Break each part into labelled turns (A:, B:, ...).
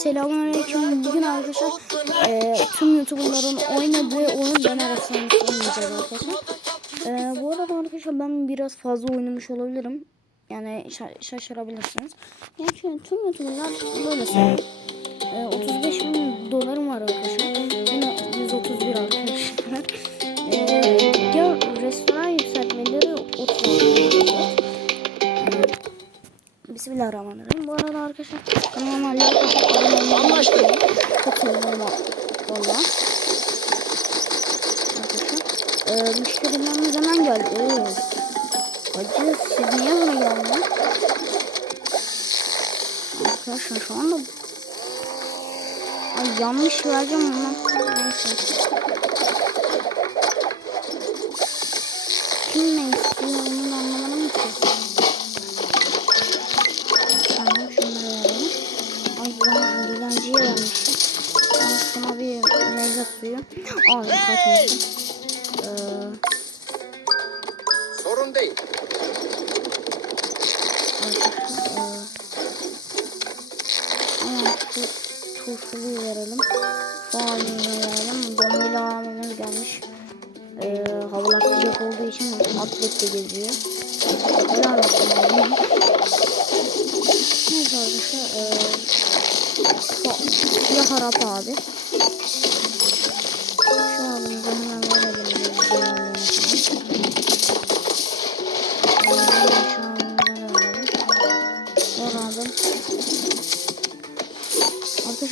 A: selamünaleyküm. Bugün arkadaşlar e, tüm YouTuber'ların oynadığı oyun ben arasında oynayacağız arkadaşlar. E, bu arada arkadaşlar ben biraz fazla oynamış olabilirim. Yani şa- şaşırabilirsiniz. Yani tüm YouTuber'lar böyle. E, 35 bin Ee, müşterilerimiz hemen geldi. Oo. Siz niye buraya geldiniz? Arkadaşlar şu anda Ay yanlış vereceğim ama neyse. Ee,
B: Sorun değil.
A: turşuluyu verelim. Faaliyi verelim. Dombili ağamız gelmiş. Ee, havalar sıcak olduğu için atletle geziyor. Helal olsun. Neyse arkadaşlar. Ee, Siyah harap abi.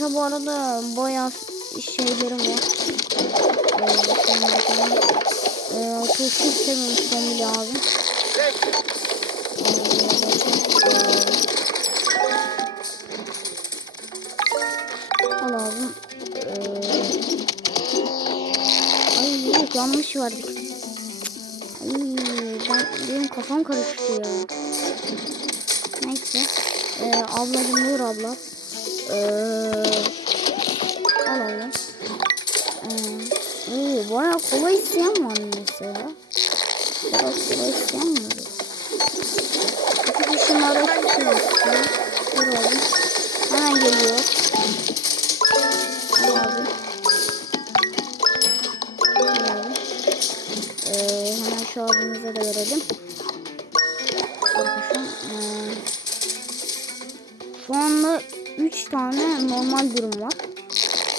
A: Arkadaşlar bu arada bayağı şeylerim var. Ee. Ee, turşu istemiyorum Somili abi.
B: Zevkli.
A: Al abim. Ee, ay yok yanlış verdik. Ay ben benim kafam karıştı ya. Neyse. Ee, ablacım buyur abla. Ee, al abla. Ee, oo, bayağı kolay isteyen var mesela. Biraz kolay isteyen var? Peki şunları tutuyorsun. Dur oğlum. Hemen geliyor. Abi. Ee, hemen şu abimize de verelim. Ee, şu anda 3 tane normal durum var.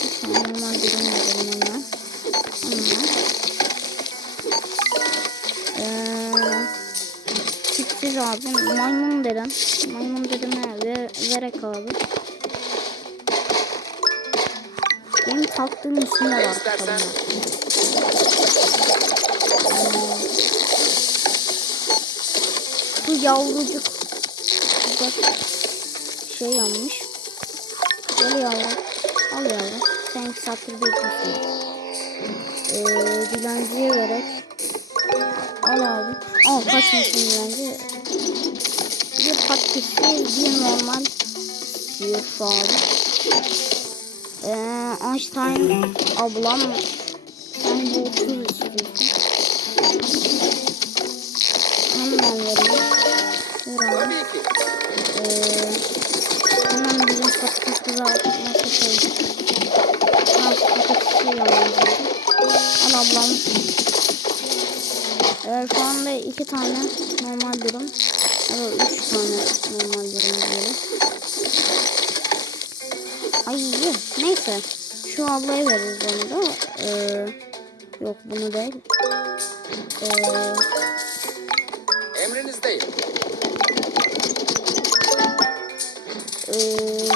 A: 3 tane normal durum var benim hemen. Hemen. Ee, Tipsiz abi. Maymun dedem. Maymun dedeme ver, verek abi. Benim isimler
B: Ne
A: var.
B: istersen.
A: Bu yavrucuk. Bak şey yanmış. Gel yavrum. Al yavrum. Sen iki saattir bekliyorsun. Ee, dilenciye vererek. Al abi. Al kaçmasın dilenci. Bir patatesi bir normal diyor şu an. Ee, Einstein ablam sen bu 30 istiyorsun. Ablam. Ee, şu anda iki tane normal durum. Evet, üç tane normal durum diyelim. Ay. Neyse. Şu ablaya veririz onu da. Ee, yok bunu değil. Ee,
B: Emrinizdeyim.
A: Eee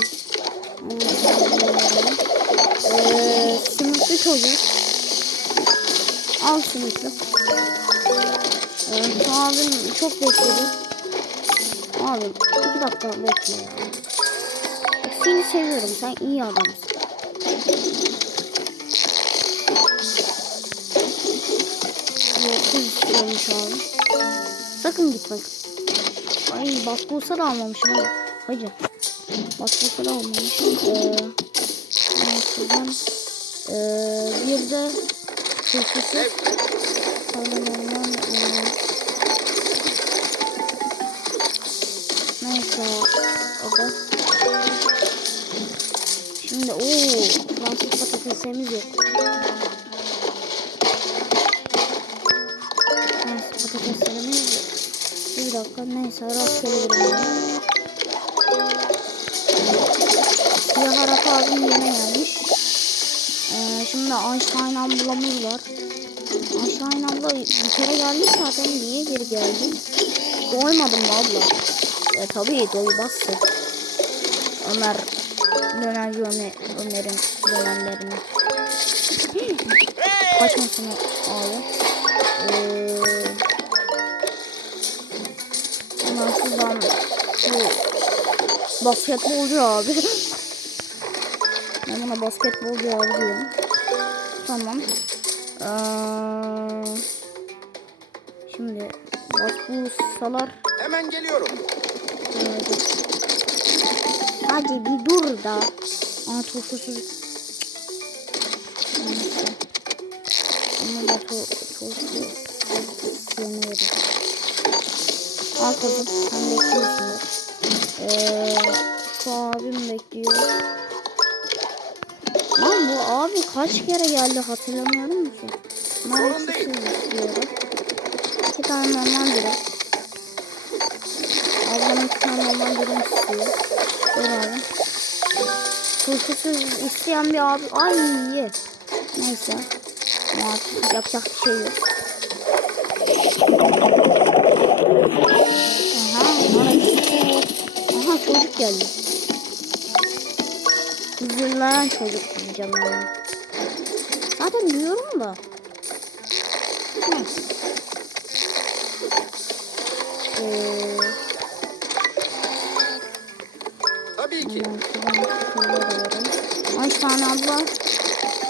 A: Eee sümüklü çocuk. Al. Eee şu abim çok bekledi. Abim iki dakika bekle. Seni seviyorum sen iyi adamsın. Kız istiyormuş abi. Sakın gitme. Ay baskı olsa da almamışım ama. Hacı. Baskı olsa da almamışım. Ee. Ee, bir de
B: Zevkli.
A: Kalemlerden. Ee, neyse. O da. Şimdi ooo Fransız patatesimiz yok. Fransız patateslerimiz yok. Bir dakika neyse rastgele girelim. Siyah Arap abim yine gelmiş. Şimdi Einstein ablamız var. Einstein abla bir kere gelmiş zaten niye geri geldi? Doymadım mı abla? E tabii doymazsın. Ömer dönerci Ömer, Ömer'in dönerlerini. Kaçmasın abi. Ee, şuradan bu basketbolcu abi. Ben buna basketbolcu abi diyorum. Tamam. Ee, şimdi bas bu salar
B: Hemen geliyorum.
A: Hadi bir dur da. Aa turşusuz. Ama da tu turşu. Al kızım sen bekliyorsun. Eee şu abim bekliyor. Bu abi kaç kere geldi hatırlamıyorum ki. Eksiksiz istiyorum. İki tane normal biri. Ablam iki tane normal birim istiyor. Dur abi. Turşusuz isteyen bir abi. Ay ye. Neyse. Artık yapacak bir şey yok. Aha, ara- Aha çocuk geldi. Üzülen çocuk diyeceğim ben. Zaten diyorum da. Ee,
B: Tabii ki.
A: Ay tane abla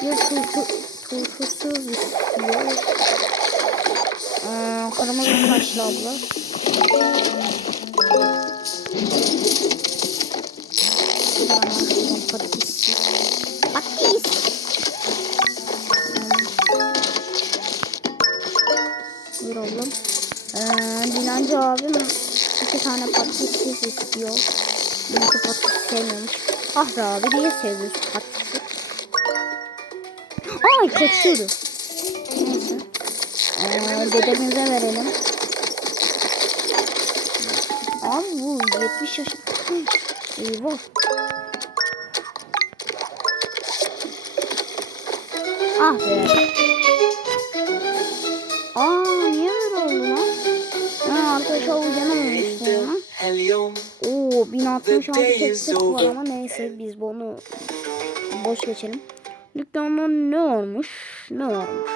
A: bir turşu, turşusuz istiyor. Ee, kırmızı saçlı abla. Şuradan patates. Buyur ablam. Ee, Dilancı abim iki tane patates istiyor. Benimki patates sevmiyormuş. Ah be abi niye seviyorsun patatesi? Ay kaçıyordu. Neyse. Ee, dedemize verelim. Abi bu 70 yaş. Eyvah. Ah be. Aa niye böyle oldu lan? Ha arkadaş olacağını
C: mı?
A: Oo 1066 tek tek var ama neyse biz bunu boş geçelim. Dükkanda ne olmuş? Ne olmuş?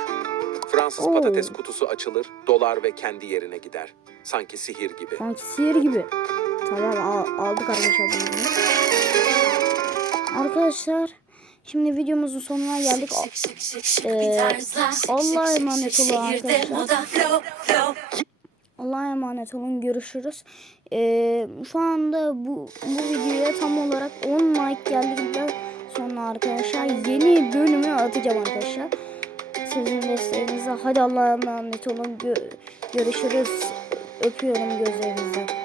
D: Fransız
A: Oo.
D: patates kutusu açılır, dolar ve kendi yerine gider. Sanki sihir gibi.
A: Sanki sihir gibi. Tamam aldık arkadaşlar. Arkadaşlar şimdi videomuzun sonuna geldik. Ee, Allah'a emanet olun arkadaşlar. Allah'a emanet olun. Görüşürüz. Ee, şu anda bu, bu videoya tam olarak 10 like geldikten sonra arkadaşlar yeni bölümü atacağım arkadaşlar. Sizin desteğinize hadi Allah'a emanet olun. Gö- görüşürüz. Öpüyorum gözlerinizden.